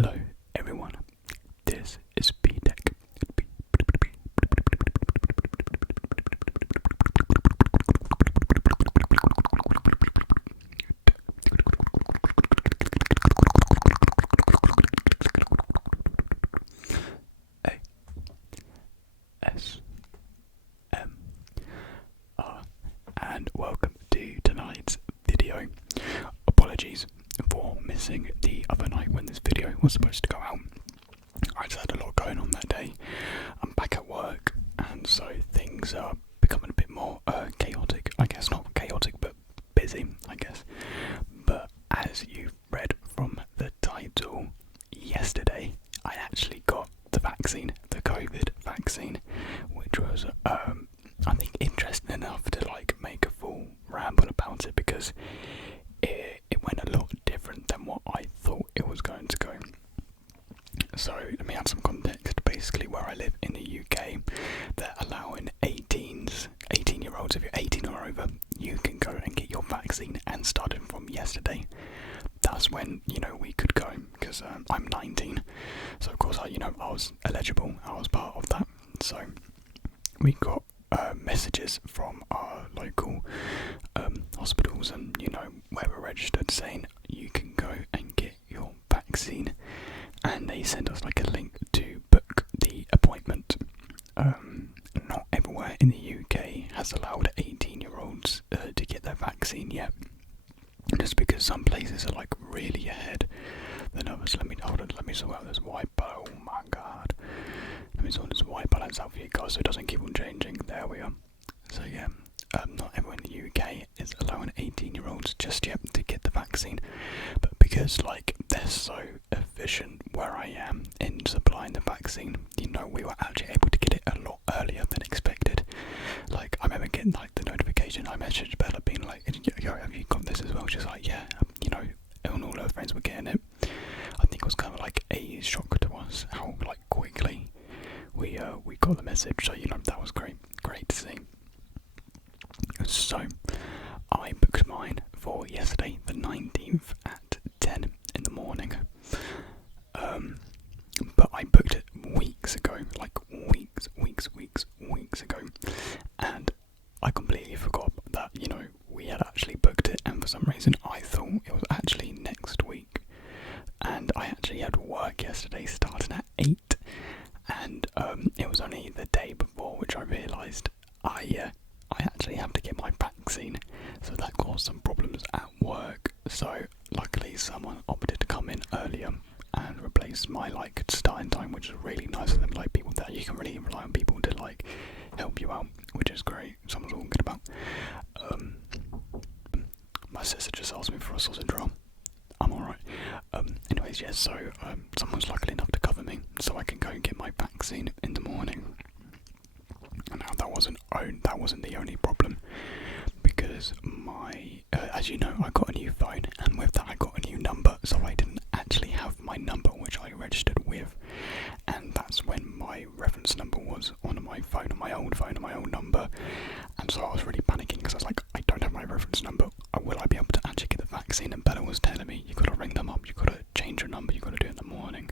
Hello everyone, this is B-Tech. ASMR, and welcome to tonight's video. Apologies for missing the other night when this video was supposed to go out. I just had a lot going on that day. I'm back at work, and so things are becoming a bit more chaotic. I guess not chaotic, but busy, I guess. But as you've read from the title, yesterday I actually got the vaccine, the COVID vaccine, which was I think interesting enough to make a full ramble about it, because it went a lot different than what I thought it was going to go. So let me add some context. Basically, where I live in the UK, they're allowing 18-year-olds, if you're 18 or over, you can go and get your vaccine, and starting from yesterday, that's when, we could go, because I'm 19, so of course I was eligible, I was part of that. So we got messages from our local hospitals and where we're registered, saying you can go and get your vaccine, and they sent us a link to book the appointment. Not everywhere in the UK has allowed 18-year-olds to get their vaccine yet, just because some places are really ahead than others. Let me sort out this white balance. Oh my god. Let me sort this white balance out for you guys so it doesn't keep on changing. There we are. So yeah, not everyone in the UK is allowing 18-year-olds just yet to get the vaccine, but because they're so efficient where I am in supplying the vaccine, we were actually able to get it a lot earlier than expected. I remember getting the notification. I messaged Bella being yo, have you got this as well? She's like, yeah, and all her friends were getting it. I think it was kind of a shock to us how quickly we got the message. So that was great to see. So I booked mine for yesterday, the 19th at 10 in the morning. But I booked it weeks ago, weeks ago, and I completely forgot that we had actually booked it, and for some reason I thought it was actually next week. And I actually had work yesterday starting at 8, and it was only the day before which I realised I actually have to get my vaccine, so that caused some problems at work. So luckily someone opted to come in earlier and replace my starting time, which is really nice of them. People that you can really rely on people to help you out, which is great. Someone's all good about. My sister just asked me for a sausage roll. I'm alright. Anyways, yeah, so someone's lucky enough to cover me, so I can go and get my vaccine in the morning. And now that wasn't the only problem, because as you know, I got a new phone, and with that I got a new number, so I didn't actually have my number which I registered with, and that's when my reference number was on my phone, on my old phone, on my old number. And so I was really panicking, because I was like, I don't have my reference number, will I be able to actually get the vaccine? And Bella was telling me, you got to ring them up, you got to change your number, you got to do it in the morning.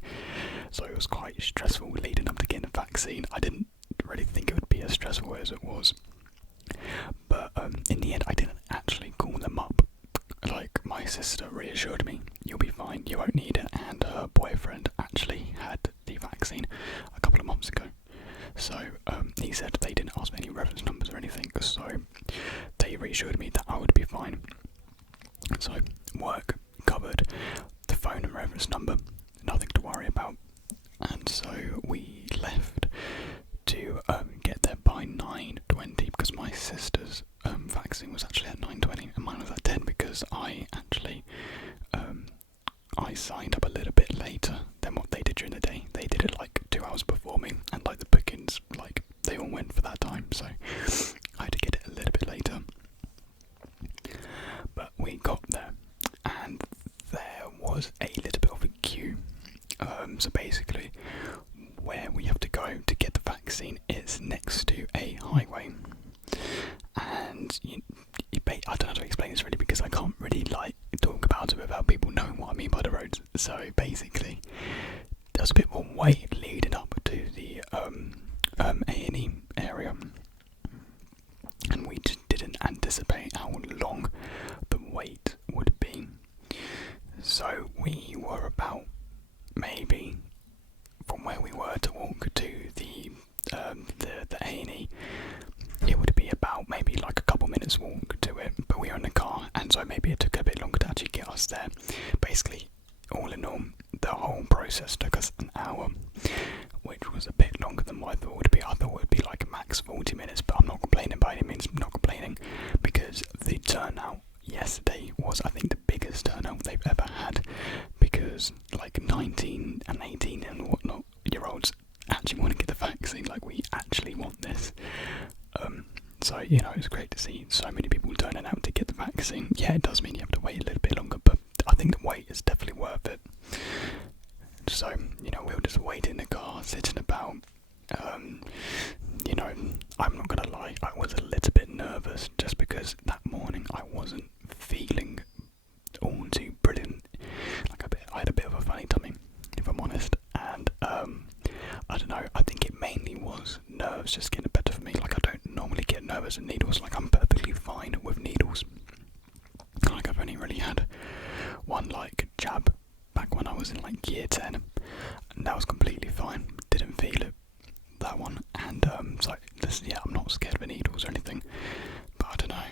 So it was quite stressful leading up to getting the vaccine. I didn't really think it would be as stressful as it was, but in the end I didn't actually call them up. My sister reassured me, you'll be fine, you won't need it, and her boyfriend actually had the vaccine a couple of months ago. So he said they didn't ask me any reference numbers or anything, so they reassured me that I would be fine. So work covered, the phone and reference number, nothing to worry about. And so we left to get there by 9:20, because my sister's vaccine was actually at 9:20 and mine was at 10, because I actually I signed up a little bit later than what they did during the day. They did it 2 hours before me, and the bookings they all went for that time, so I had to get it a little bit later. But we got there, and there was a little bit of a queue. So basically, where we have to go to get the vaccine is next to a highway, and I don't know how to explain this really, because I can't really talk about it without people knowing what I mean by the roads. So basically, there was a bit more wait leading up to the A&E area, and we just didn't anticipate how long the wait would be. So we were about, maybe from where we were to walk to the A&E, it would be about maybe like a couple minutes walk to it, but we were in the car, and so maybe it took a bit longer to actually get us there. Basically, all in all, the whole process took us an hour, which was a bit longer than what I thought it would be. I thought it would be like max 40 minutes, but I'm not complaining by any means. I'm not complaining, because the turnout yesterday was, I think, the biggest turnout they've ever had, because like 19 and 18 and whatnot year olds actually want to get the vaccine. Like, we actually want this. So, you know, it's great to see so many people turning out to get the vaccine. Yeah, it does mean you have to wait a little bit longer, but I think the wait is definitely worth it. So, you know, we'll just wait in the car, sitting about. You know, I'm not gonna lie, I was a little bit nervous just because that morning I wasn't feeling all too brilliant. Like, I had a bit of a funny tummy, if I'm honest, and I don't know, I think it mainly was nerves just getting better for me. Like, I don't normally get nervous with needles. Like, I'm perfectly fine with needles. Like, I've only really had one like jab back when I was in like year 10, and that was completely fine. Didn't feel it, that one. And so this, yeah, I'm not scared of needles or anything, but I don't know.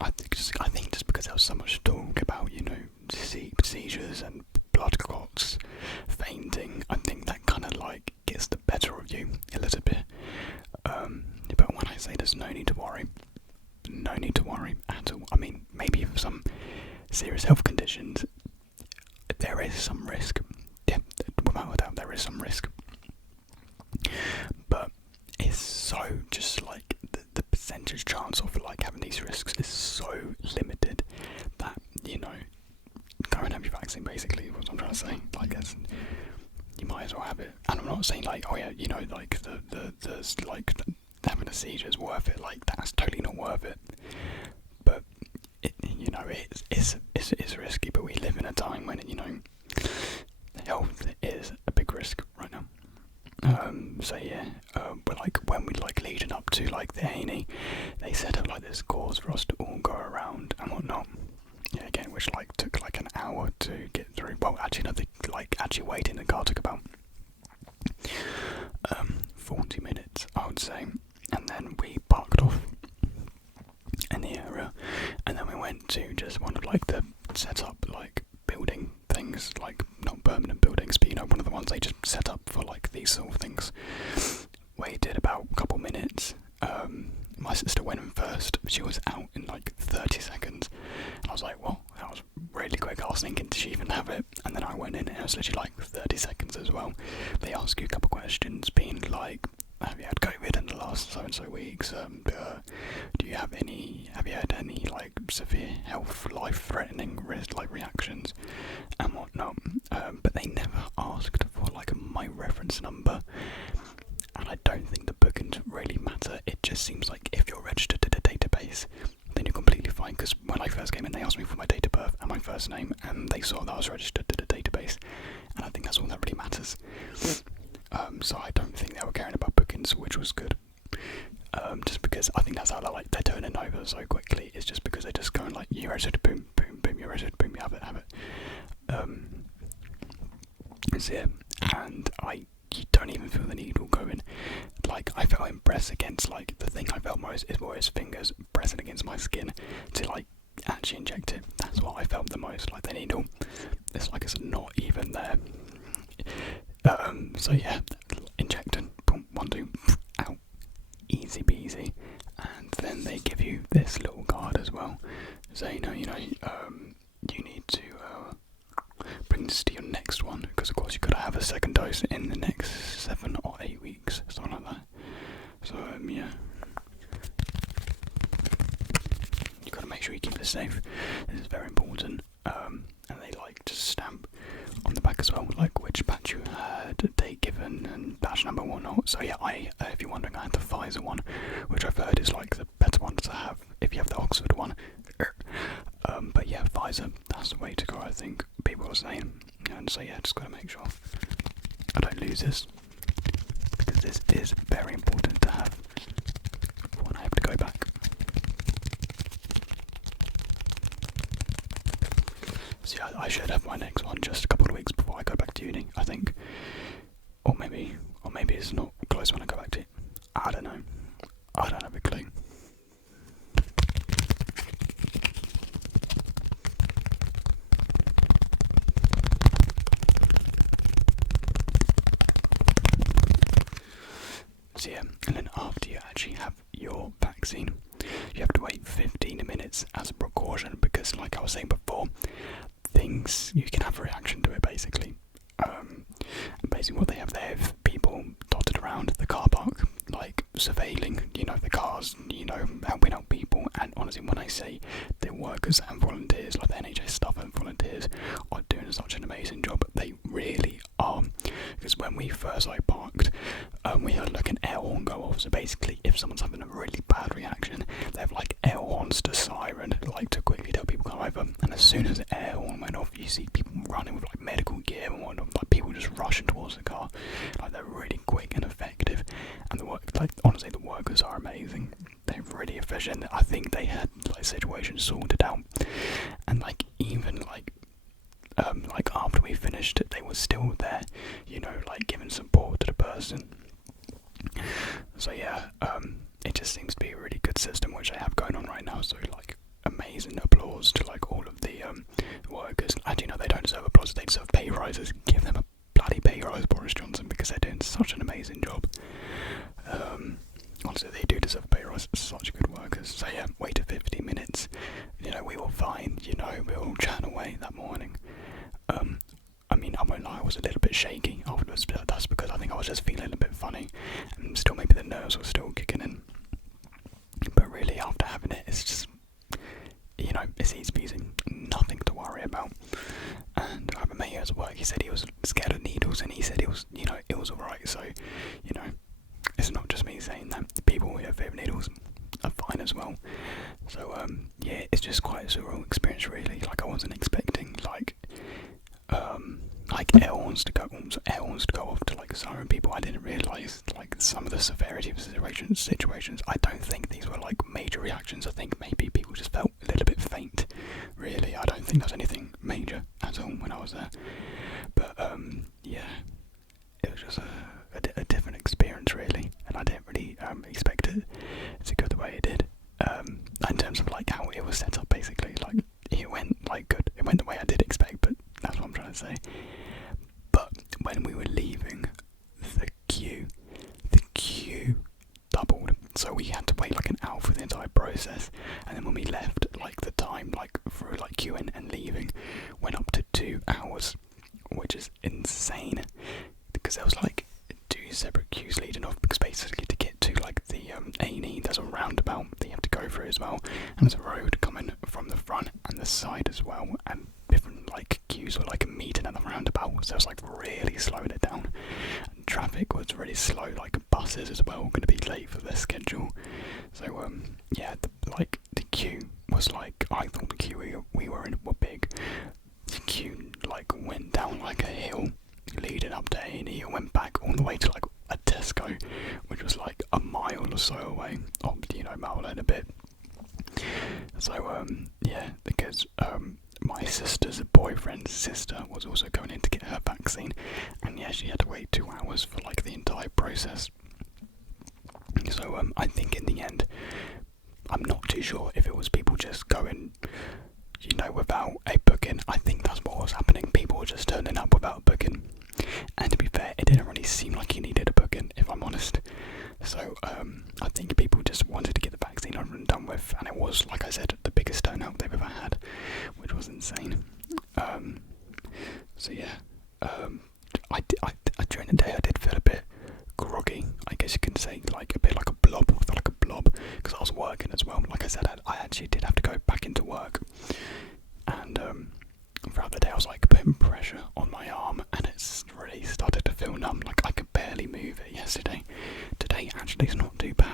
I think just because there was so much talk about, you know, seizures and blood clots, fainting, I think that kind of like gets the better of you a little bit. But when I say there's no need to worry at all. I mean, maybe for some serious health conditions, there is some risk. Yeah, without a doubt, there is some risk. But it's so just like the percentage chance of like having these risks is so limited that, you know, go and have your vaccine, basically, is what I'm trying to say. Like, you might as well have it. And I'm not saying like, oh yeah, you know, like the like having a seizure is worth it. Like, that's totally not worth it. But it, you know, it's risky. But we live in a time when, you know, health is a big risk right now. So yeah, but like when we like leading up to like the A&E, they set up like this course for us to all go around and whatnot. Yeah, again, which like took like an hour to get through. Well, actually, no, like actually waiting in the car took about 40 minutes, I would say. And then we parked off in the area, and then we went to just one of like the set up like building things, like not permanent buildings, but you know, one of the ones they just set up for like these sort of things. Waited about a couple minutes. My sister went in first. She was out in like 30 seconds. And I was like, well, that was really quick. I was thinking, did she even have it? And then I went in and it was literally like 30 seconds as well. They ask you a couple questions, being like, have you had COVID in the last so and so weeks? Do you have you had any like severe health, life-threatening reactions and whatnot? But they never asked for like my reference number. And I don't think the bookings really matter. It just seems like if you're registered to the database, then you're completely fine. Because when I first came in, they asked me for my date of birth and my first name, and they saw that I was registered to the database. And I think that's all that really matters. So I don't think they were caring about bookings, which was good. Just because I think that's how they're turning over so quickly. It's just because they're just going like, you're registered, boom, boom, boom, you're registered, boom, you have it. So yeah, and you don't even feel the needle going. Like, I felt him press against, like, the thing I felt most is more his fingers pressing against my skin to like actually inject it. That's what I felt the most. Like, the needle, it's like it's not even there. So yeah, injecting, boom, 1, 2, out, easy peasy. And then they give you this little card as well, so you need to bring this to your next one, because of course you've got to have a second dose in the next 7 or 8 weeks, something like that. So yeah, you've got to make sure you keep this safe. This is very important. And they like to stamp on the back as well, like which batch you had, date given, and batch number and whatnot. So yeah, if you're wondering, I had the Pfizer one, which I've heard is like the better one to have if you have the Oxford one. But yeah, Pfizer, that's the way to go, I think people are saying. And so yeah, yeah, just gotta make sure I don't lose this, because this is very important to have when I have to go back. So yeah, I should have my next one just a couple of weeks before I go back to uni, I think. Or maybe it's not close when I go back to it. I don't know. I don't have a clue. So yeah, and then after you actually have your vaccine, you have to wait 15 minutes as a precaution, because like I was saying before, you can have a reaction to it basically. And basically what they have there is people dotted around the car park, like surveilling, the cars, helping out people. And honestly, when I say the workers and volunteers, like the NHS staff and volunteers, are doing such an amazing job, they really are. Because when we first parked, we heard like an air horn go off. So basically, if someone's having a really bad reaction, they have like air horns to siren, like to quickly tell people to come over. And as soon as the air horn went off, you see people running with like medical gear and whatnot, like people just rushing towards the car. Like they're really quick and effective. And honestly, the workers are amazing. They're really efficient. I think they had like situations sorted out, and like even after we finished it, they were still there, like giving support to the person. So yeah, it just seems to be a really good system which they have going on right now. So like, amazing applause to like all of the workers. And they don't deserve applause, they deserve pay rises. Give them a bloody pay rise, Boris Johnson, because they're doing such an amazing job. Honestly, they do deserve a pay rise. Such good workers. So yeah, wait 50 minutes. We were fine. We all chat away that morning. I mean, I won't lie, I was a little bit shaky afterwards, but that's because I think I was just feeling a bit funny, and still maybe the nerves were still kicking in. But really, after having it, it's just, it's easy peasy, nothing to worry about. And I have a mate at work, he said he was scared of needles, and he said it was alright. So, it's not just me saying that. People who have fear of needles are fine as well. So, yeah, it's just quite a surreal experience, really. Like, I wasn't expecting, like air horns to go off to like siren people. I didn't realise like some of the severity of the situations. I don't think these were like major reactions. I think maybe people just felt a little bit faint. Really, I don't think there was anything major at all when I was there. But yeah, it was just a different experience, really, and I didn't really expect it to go the way it did. In terms of like how it was set up, basically, like it went like good. It went the way I did expect, but that's what I'm trying to say. But when we were leaving, the queue doubled. So we had to wait like an hour for the entire process. And then when we left, like the time like for like queuing and leaving went up to 2 hours, which is insane. Because there was like 2 separate queues leading off, because basically to get to like the A&E, there's a roundabout that you have to go through as well, and there's a road coming from the front and the side as well, and different like queues were like meeting at the roundabout, so it was like really slowing it down. And traffic was really slow, like buses as well, going to be late for their schedule. So yeah, the queue was like, I thought the queue we were in were big. The queue like went down like a hill leading up to A&E, and went back all the way to like a Tesco, which was like a mile or so away, or mile and a bit. So yeah, because my sister's boyfriend's sister was also going in to get her vaccine, and yeah, she had to wait 2 hours for like the entire process. So I think in the end, I'm not too sure if it was people just going, without a booking. I think that's what was happening. People were just turning up without a booking. And to be fair, it didn't really seem like he needed a booking, if I'm honest. So I think people just wanted to get the vaccine over and done with, and it was, like I said, the biggest turnout they've ever had, which was insane. So yeah, I during the day I did feel a bit groggy, I guess you can say, like a bit like a blob. I felt like a blob because I was working as well. Like I said, I actually did have to go back into work, and throughout the day I was like putting pressure on my arm, and it's really started to feel numb. Like I could barely move it yesterday. Today actually is not too bad.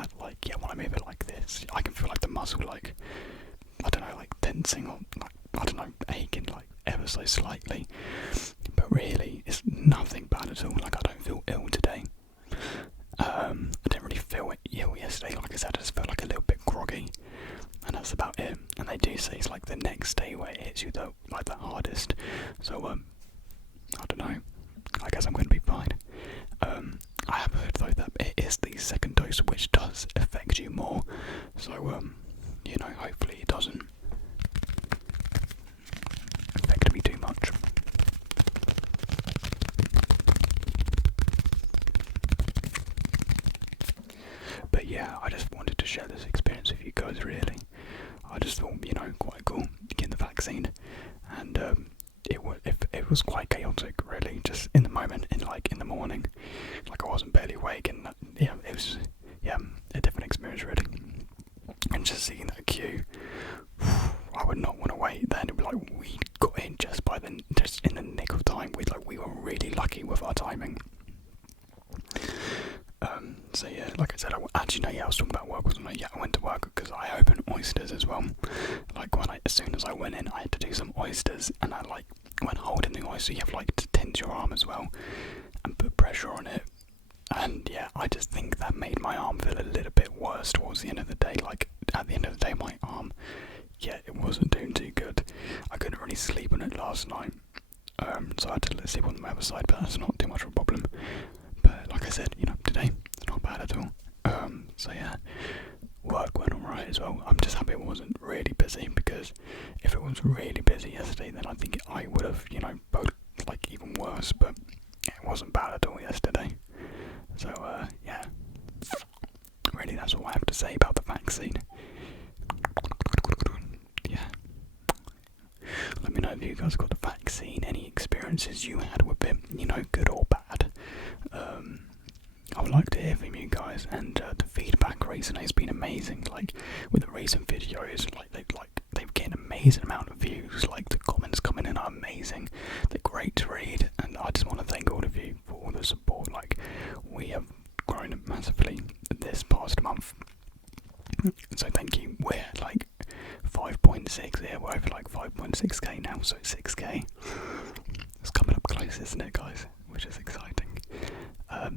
coronavirus, which does affect you more. So, you know, hopefully it doesn't affect me too much. But yeah, I just wanted to share this experience with you guys, really. I just thought, you know, quite cool getting the vaccine, and it was quite chaotic, really. Just in the moment, in the morning, like I wasn't barely awake, and yeah, it was a different experience, really. And just seeing that queue, I would not want to wait. Then it'd be like we got in just in the nick of time. We were really lucky with our timing. So yeah, like I said, I was talking about work, wasn't I? Yeah, I went to work because I opened oysters as well. Like as soon as I went in, I had to do some oysters, and when holding the oyster, you have to tense your arm as well and put pressure on it. And yeah, I just think that made my arm feel a little bit worse towards the end of the day. Like at the end of the day, my arm, yeah, it wasn't doing too good. I couldn't really sleep on it last night, so I had to sleep on the other side, but that's not too much of a problem. But like I said, you know, today it's not bad at all. So yeah, work went alright as well. I'm just happy it wasn't really busy, because if it was really busy yesterday, then I think I would have, you know, both even worse. But it wasn't bad at all yesterday. So yeah, really that's all I have to say about the vaccine. Yeah. Let me know if you guys got the vaccine, any experiences you had with it, you know, good or bad. I would like to hear from you guys, and the feedback recently has been amazing. Like with the recent videos, they've gained an amazing amount of views. Like the comments coming in are amazing. They're great to read, and I just want to thank all of you for all the support. Like we have grown massively this past month, so thank you. We're at 5.6 here. We're over 5.6k now, so 6k. It's coming up close, isn't it, guys? Which is exciting.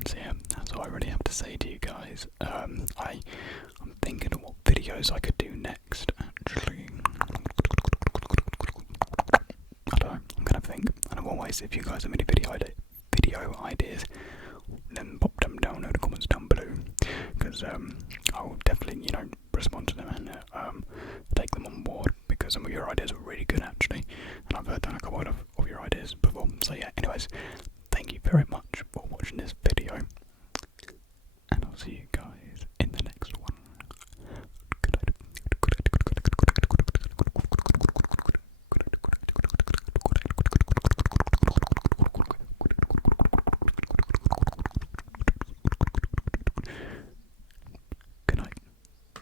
So yeah, that's all I really have to say to you guys. I'm thinking of what videos I could do next, actually. I don't know, I'm gonna think. And always, if you guys have any video ideas, then pop them down in the comments down below, because I'll definitely, you know, respond to them and take them on board, because some of your ideas are really good, actually, and I've done a couple of your ideas before. So yeah, anyways, thank you very much